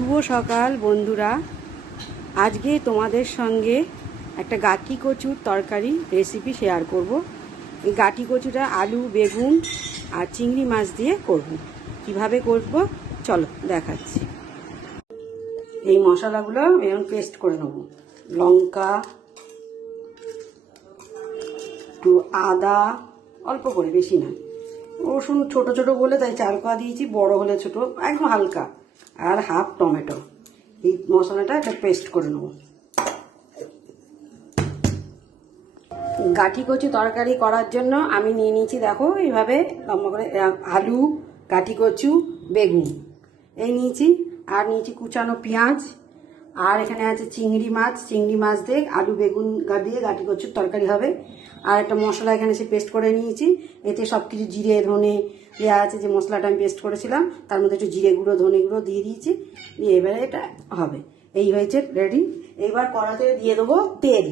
শুভ সকাল বন্ধুরা। আজকে তোমাদের সঙ্গে একটা গাটি কচুর তরকারি রেসিপি শেয়ার করব। এই গাটি কচুটা আলু, বেগুন আর চিংড়ি মাছ দিয়ে করব। কিভাবে করব চলো দেখাচ্ছি। এই মশলাগুলো এখন পেস্ট করে নেব। লঙ্কা, একটু আদা, অল্প করে, বেশি না। রসুন ছোট ছোট বলে তাই 4 কোয়া দিয়েছি, বড় হলে ছোট, একদম হালকা। আর হাফ টমেটো। এই মশলাটা একটা পেস্ট করে নেব। গাটি কচু তরকারি করার জন্য আমি নিয়ে নিয়েছি, দেখো এইভাবে লম্বা করে, আলু, গাটি কচু, বেগুন এই নিয়েছি। আর নিয়েছি কুচানো পেঁয়াজ। আর এখানে আছে চিংড়ি মাছ দিয়ে আলু বেগুন দিয়ে গাটি কচুর তরকারি হবে। আর একটা মশলা এখানে সে পেস্ট করে নিয়েছি। এতে সব কিছু জিরে ধনে দেওয়া আছে, যে মশলাটা আমি পেস্ট করেছিলাম তার মধ্যে একটু জিরে গুঁড়ো ধনে গুঁড়ো দিয়ে দিয়েছি। দিয়ে এবারে এটা হবে। এই হয়েছে রেডি। এইবার কড়াতে দিয়ে দেবো তেল,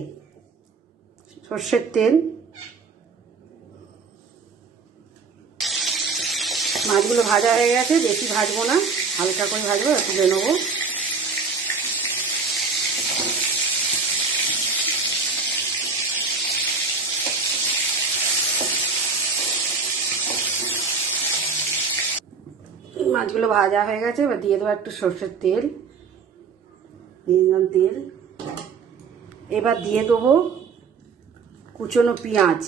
সর্ষের তেল। মাছগুলো ভাজা হয়ে গেছে, বেশি ভাজবো না, হালকা করে ভাজবো, তুলে নেবো। মাছগুলো ভাজা হয়ে গেছে, এবার দিয়ে দেবো একটু সর্ষের তেল, দিয়ে দিলাম তেল। এবার দিয়ে দেবো কুচনো পেঁয়াজ,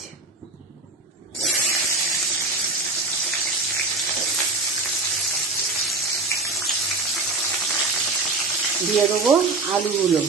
দিয়ে দেবো আলুগুলো,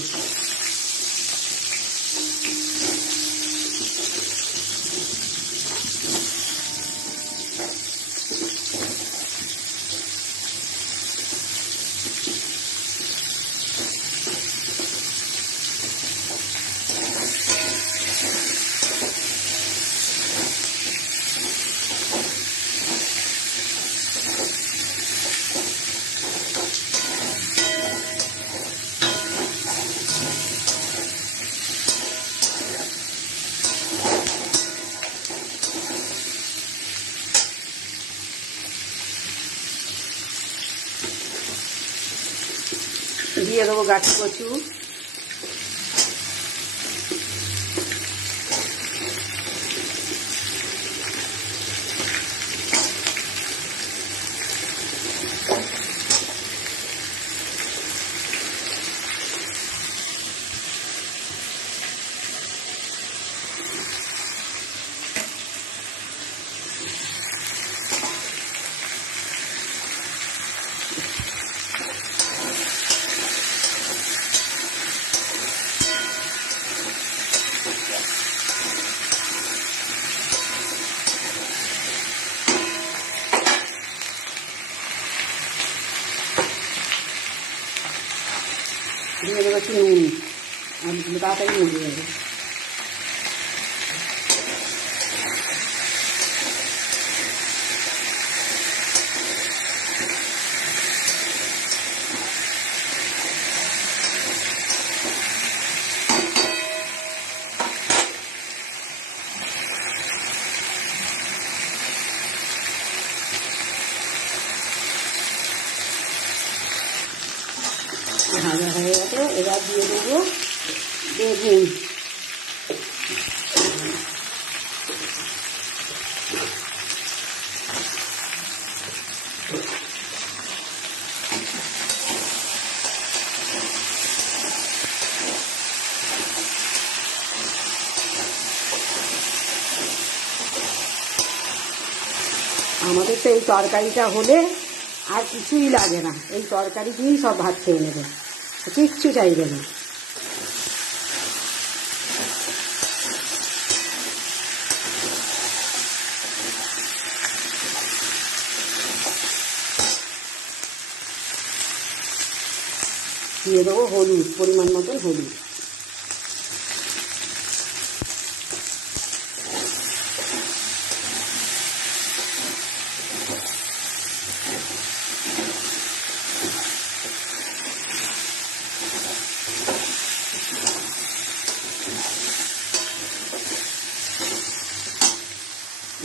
দিয়ে দেবো গাটি কচু, দিয়ে দেবো একটু নুন, আলুগুলো তাড়াতাড়ি মরে যাবে। ভাজা হয়ে গেছে, এবার দিয়ে দেবো বেগুন। আমাদের তো এই তরকারিটা হলে আর কিছুই লাগে না, এই তরকারি দিয়েই সব ভাত খেয়ে নেবে, কিচ্ছু চাইবে না। দিয়ে দেবো হলুদ, পরিমাণ মতন হলুদ।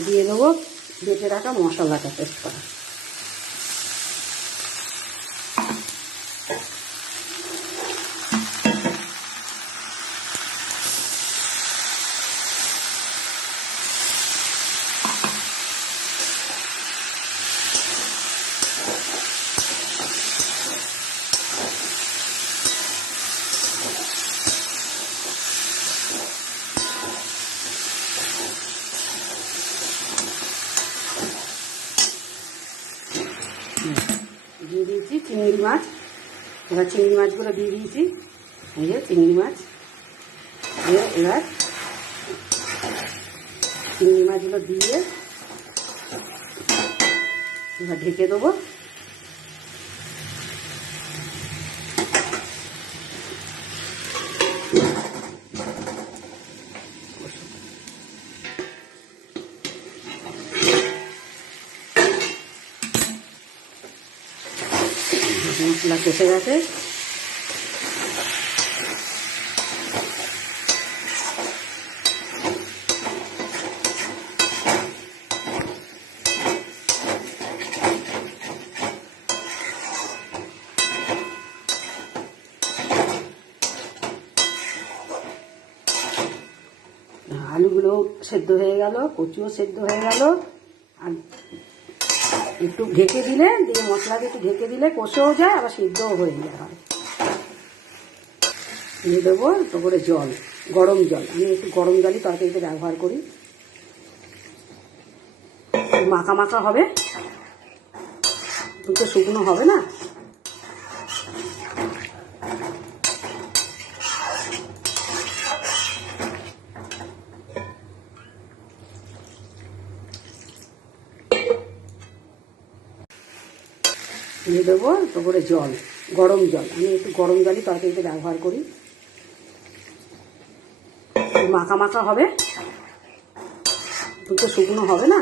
দিয়ে দেবো বেটে রাখা মশলাটা পেস্ট করা। চিংড়ি মাছ। এবার চিংড়ি মাছগুলো দিয়ে দিয়েছি, এই যে চিংড়ি মাছ। এবার চিংড়ি মাছগুলো দিয়ে এবার ঢেকে দেবো। মশলা কষে গেছে। আলুগুলো সেদ্ধ হয়ে গেল, কচুও সেদ্ধ হয়ে গেল। আর একটু ঢেকে দিলে, দিয়ে মশলাটা একটু ঢেকে দিলে কষেও যায়, আবার সিদ্ধও হয়ে যায়। দিয়ে দেবো একটু করে জল, গরম জল। আমি একটু গরম জলই তরকারিতে ব্যবহার করি। মাখা মাখা হবে, তো শুকনো হবে না। দিয়ে দেবো একটু করে জল, গরম জল। আমি একটু গরম জলই তরকারিতে ব্যবহার করি। মাখা মাখা হবে, তো শুকনো হবে না।